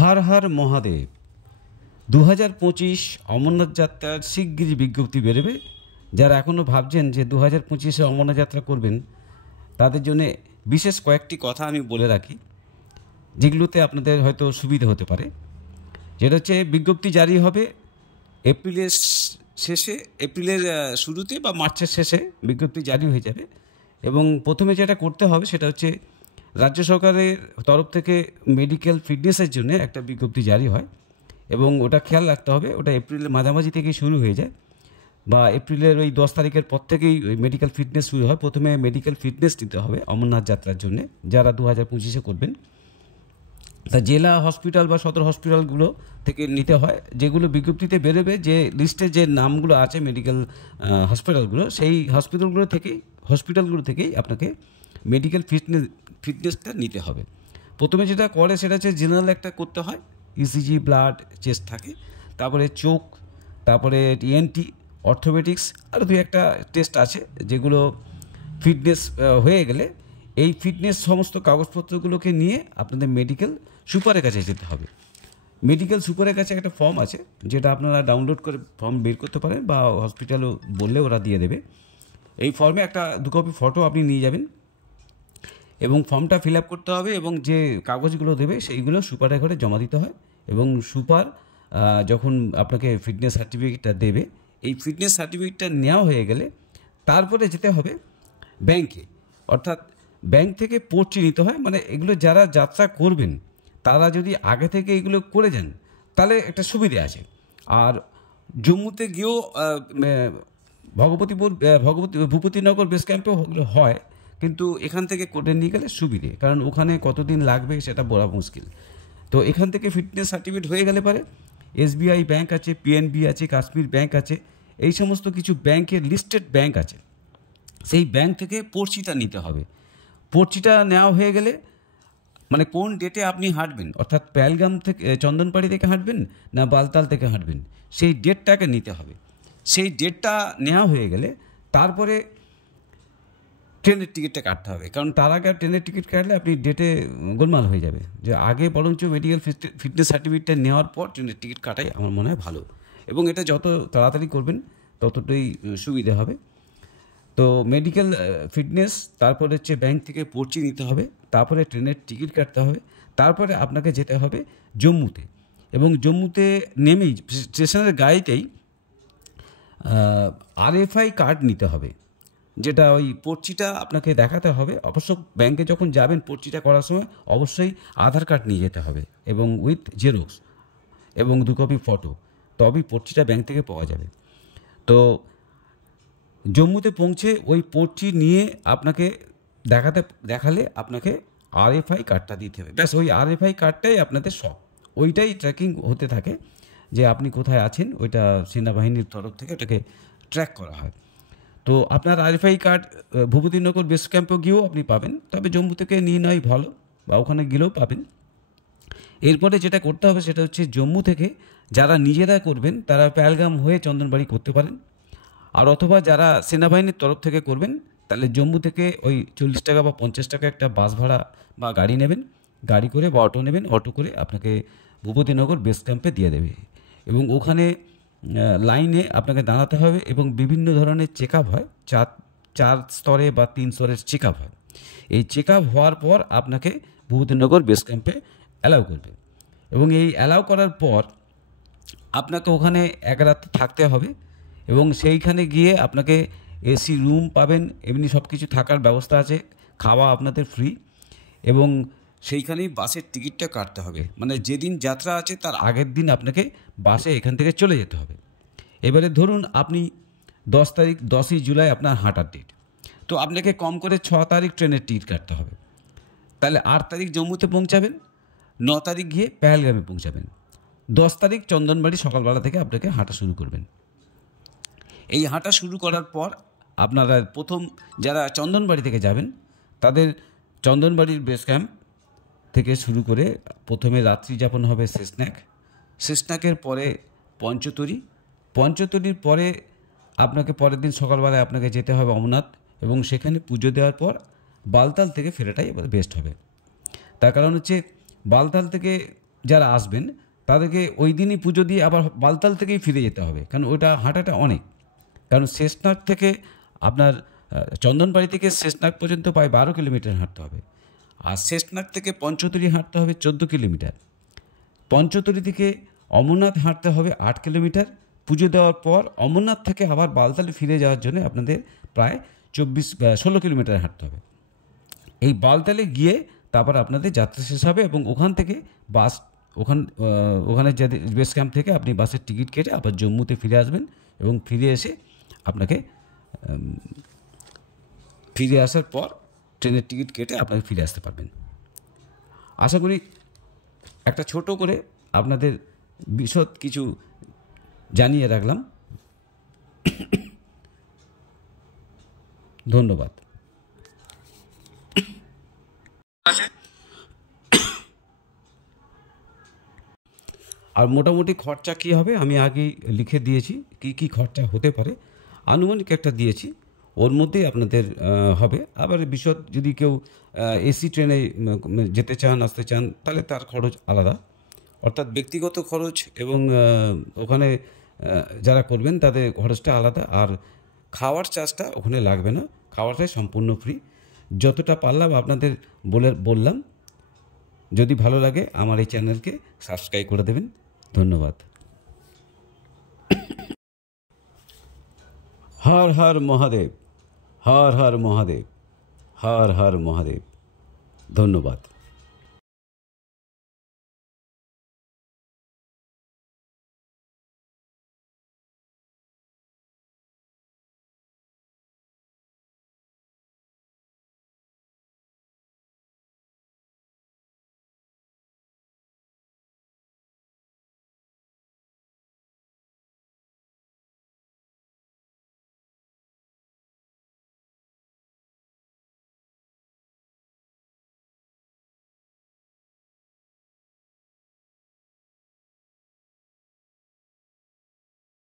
হর হর মহাদেব। 2025 অমরনাথ যাত্রার শিগগিরই বিজ্ঞপ্তি বেরোবে। যারা এখনও ভাবছেন যে 2025-এ অমরনাথ যাত্রা করবেন, তাদের জন্য বিশেষ কয়েকটি কথা আমি বলে রাখি, যেগুলোতে আপনাদের হয়তো সুবিধা হতে পারে। যেটা হচ্ছে, বিজ্ঞপ্তি জারি হবে এপ্রিলের শেষে, এপ্রিলের শুরুতে বা মার্চের শেষে বিজ্ঞপ্তি জারি হয়ে যাবে। এবং প্রথমে যেটা করতে হবে সেটা হচ্ছে, রাজ্য সরকারের তরফ থেকে মেডিকেল ফিটনেসের জন্য একটা বিজ্ঞপ্তি জারি হয়, এবং ওটা খেয়াল রাখতে হবে ওটা এপ্রিলের মাঝামাঝি থেকেই শুরু হয়ে যায়, বা এপ্রিলের ওই 10 তারিখের পর থেকেই ওই মেডিকেল ফিটনেস শুরু হয়। প্রথমে মেডিকেল ফিটনেস নিতে হবে অমরনাথ যাত্রার জন্য, যারা 2025-এ করবেন। তা জেলা হসপিটাল বা সদর হসপিটালগুলো থেকে নিতে হয়, যেগুলো বিজ্ঞপ্তিতে বেরোবে, যে লিস্টে যে নামগুলো আছে মেডিকেল হসপিটালগুলো, সেই হসপিটালগুলো থেকেই আপনাকে মেডিকেল ফিটনেসটা নিতে হবে। প্রথমে যেটা করে সেটা হচ্ছে জেনারেল একটা করতে হয়, ইসিজি, ব্লাড, চেস্ট থাকে, তারপরে চোখ, তারপরে ইএনটি, অর্থোপেডিক্স, আর দুই একটা টেস্ট আছে, যেগুলো ফিটনেস হয়ে গেলে এই ফিটনেস সমস্ত কাগজপত্রগুলোকে নিয়ে আপনাদের মেডিকেল সুপারের কাছে যেতে হবে। মেডিকেল সুপারের কাছে একটা ফর্ম আছে, যেটা আপনারা ডাউনলোড করে ফর্ম বের করতে পারেন, বা হসপিটালও বললে ওরা দিয়ে দেবে। এই ফর্মে একটা 2 কপি ফটো আপনি নিয়ে যাবেন, এবং ফর্মটা ফিল আপ করতে হবে, এবং যে কাগজগুলো দেবে সেইগুলো সুপারের ঘরে জমা দিতে হয়। এবং সুপার যখন আপনাকে ফিটনেস সার্টিফিকেটটা দেবে, এই ফিটনেস সার্টিফিকেটটা নেওয়া হয়ে গেলে তারপরে যেতে হবে ব্যাংকে, অর্থাৎ ব্যাংক থেকে পর্চি নিতে হয়। মানে এগুলো যারা যাত্রা করবেন তারা যদি আগে থেকে এগুলো করে যান তাহলে একটা সুবিধে আছে। আর জম্মুতে গিয়েও ভূপতিনগর বেস ক্যাম্পেও হয়, কিন্তু এখান থেকে করে নিয়ে গেলে সুবিধে, কারণ ওখানে কতদিন লাগবে সেটা বলা মুশকিল। তো এখান থেকে ফিটনেস সার্টিফিকেট হয়ে গেলে পারে এসবিআই ব্যাংক আছে, পিএনবি আছে, কাশ্মীর ব্যাংক আছে, এই সমস্ত কিছু ব্যাংকের লিস্টেড ব্যাংক আছে, সেই ব্যাংক থেকে পর্চিটা নিতে হবে। পর্চিটা নেওয়া হয়ে গেলে, মানে কোন ডেটে আপনি হাঁটবেন, অর্থাৎ পেহেলগাম থেকে, চন্দনপাড়ি থেকে হাঁটবেন না বালতাল থেকে হাঁটবেন, সেই ডেটটাকে নিতে হবে। সেই ডেটটা নেওয়া হয়ে গেলে তারপরে ট্রেনের টিকিটটা কাটতে হবে, কারণ তার আগে ট্রেনের টিকিট কাটলে আপনি ডেটে গোলমাল হয়ে যাবে। যে আগে বরঞ্চ মেডিকেল ফিটনেস সার্টিফিকেটটা নেওয়ার পর ট্রেনের টিকিট কাটাই আমার মনে হয় ভালো, এবং এটা যত তাড়াতাড়ি করবেন ততটাই সুবিধা হবে। তো মেডিকেল ফিটনেস, তারপরে হচ্ছে ব্যাংক থেকে পর্চি নিতে হবে, তারপরে ট্রেনের টিকিট কাটতে হবে, তারপরে আপনাকে যেতে হবে জম্মুতে। এবং জম্মুতে নেমেই স্টেশনের গাড়িতেই আরএফআই কার্ড নিতে হবে, যেটা ওই পর্চিটা আপনাকে দেখাতে হবে। অবশ্য ব্যাংকে যখন যাবেন পর্চিটা করার সময় অবশ্যই আধার কার্ড নিয়ে যেতে হবে, এবং উইথ জেরক্স এবং 2 কপি ফটো, তবেই পর্চিটা ব্যাংক থেকে পাওয়া যাবে। তো জম্মুতে পৌঁছে ওই পর্চি নিয়ে আপনাকে দেখালে আপনাকে আরএফআই কার্ডটা দিতে হবে। ব্যাস, ওই আরএফআই কার্ডটাই আপনাদের সব, ওইটাই ট্র্যাকিং হতে থাকে যে আপনি কোথায় আছেন। ওইটা সেনাবাহিনীর তরফ থেকে ওটাকে ট্র্যাক করা হয়। তো আপনার আরএফআই কার্ড ভূপতিনগর বেস ক্যাম্পে গিয়েও আপনি পাবেন, তবে জম্মু থেকে নিয়ে নেওয়াই ভালো, বা ওখানে গেলেও পাবেন। এরপরে যেটা করতে হবে সেটা হচ্ছে, জম্মু থেকে যারা নিজেরা করবেন তারা পেহেলগাম হয়ে চন্দনবাড়ি করতে পারেন, আর অথবা যারা সেনাবাহিনীর তরফ থেকে করবেন তাহলে জম্মু থেকে ওই 40 টাকা বা 50 টাকা একটা বাস ভাড়া বা গাড়ি নেবেন, গাড়ি করে বা অটো নেবেন, অটো করে আপনাকে ভূপতিনগর বেস ক্যাম্পে দিয়ে দেবে। এবং ওখানে লাইনে আপনাকে দাঁড়াতে হবে, এবং বিভিন্ন ধরনের চেক আপ হয়, 4 স্তরে বা 3 স্তরের চেক আপ হয়। এই চেক আপ হওয়ার পর আপনাকে ভূপতিনগর বেস ক্যাম্পে অ্যালাউ করবে, এবং এই অ্যালাউ করার পর আপনাকে ওখানে 1 রাত থাকতে হবে, এবং সেইখানে গিয়ে আপনাকে এসি রুম পাবেন, এমনি সব কিছু থাকার ব্যবস্থা আছে, খাওয়া আপনাদের ফ্রি, এবং সেইখানেই বাসের টিকিটটা কাটতে হবে। মানে যেদিন যাত্রা আছে তার আগের দিন আপনাকে বাসে এখান থেকে চলে যেতে হবে। এবারে ধরুন আপনি 10ই জুলাই আপনার হাঁটার ডেট, তো আপনাকে কম করে 6 তারিখ ট্রেনের টিকিট কাটতে হবে। তাহলে 8 তারিখ জম্মুতে পৌঁছাবেন, 9 তারিখ গিয়ে পেহেলগামে পৌঁছাবেন, 10 তারিখ চন্দনবাড়ি সকালবেলা থেকে আপনাকে হাঁটা শুরু করবেন। এই হাঁটা শুরু করার পর আপনারা প্রথম যারা চন্দনবাড়ি থেকে যাবেন তাদের চন্দনবাড়ির বেস ক্যাম্প থেকে শুরু করে প্রথমে রাত্রি যাপন হবে শেষনাকের পরে পঞ্চতরির পরে আপনাকে পরের দিন সকালবেলায় আপনাকে যেতে হবে অমরনাথ, এবং সেখানে পুজো দেওয়ার পর বালতাল থেকে ফেরাটাই বেস্ট হবে। তার কারণ হচ্ছে বালতাল থেকে যারা আসবেন তাদেরকে ওই দিনই পুজো দিয়ে আবার বালতাল থেকেই ফিরে যেতে হবে, কারণ ওইটা হাঁটাটা অনেক। কারণ শেষনাগ থেকে আপনার চন্দনবাড়ি থেকে শেষনাগ পর্যন্ত প্রায় 12 কিলোমিটার হাঁটতে হবে, আর শেষনাগ থেকে পঞ্চতরি হাঁটতে হবে 14 কিলোমিটার, পঞ্চতরি থেকে অমরনাথ হাঁটতে হবে 8 কিলোমিটার। পুজো দেওয়ার পর অমরনাথ থেকে আবার বালতালে ফিরে যাওয়ার জন্য আপনাদের প্রায় 16 কিলোমিটার হাঁটতে হবে। এই বালতালে গিয়ে তারপর আপনাদের যাত্রা শেষ হবে, এবং ওখান থেকে বাস ওখানে যে বেস ক্যাম্প থেকে আপনি বাসের টিকিট কেটে আবার জম্মুতে ফিরে আসবেন, এবং ফিরে এসে আপনাকে ফিরে আসার পর ট্রেনের টিকিট কেটে আপনাকে ফিরে আসতে পারবেন। আশা করি একটা ছোট করে আপনাদের বিশদ কিছু জানিয়ে রাখলাম। ধন্যবাদ। আর মোটামুটি খরচা কী হবে আমি আগেই লিখে দিয়েছি, কি কি খরচা হতে পারে আনুমানিক একটা দিয়েছি, ওর মধ্যেই আপনাদের হবে। আবার বিশদ যদি কেউ এসি ট্রেনে যেতে চান, আসতে চান, তাহলে তার খরচ আলাদা, অর্থাৎ ব্যক্তিগত খরচ, এবং ওখানে যারা করবেন তাদের খরচটা আলাদা। আর খাওয়ার চার্জটা ওখানে লাগবে না, খাওয়াটাই সম্পূর্ণ ফ্রি। যতটা পারলাম আপনাদের বললাম। যদি ভালো লাগে আমার এই চ্যানেলকে সাবস্ক্রাইব করে দেবেন। ধন্যবাদ। হর হর মহাদেব, হর হর মহাদেব, হর হর মহাদেব। ধন্যবাদ।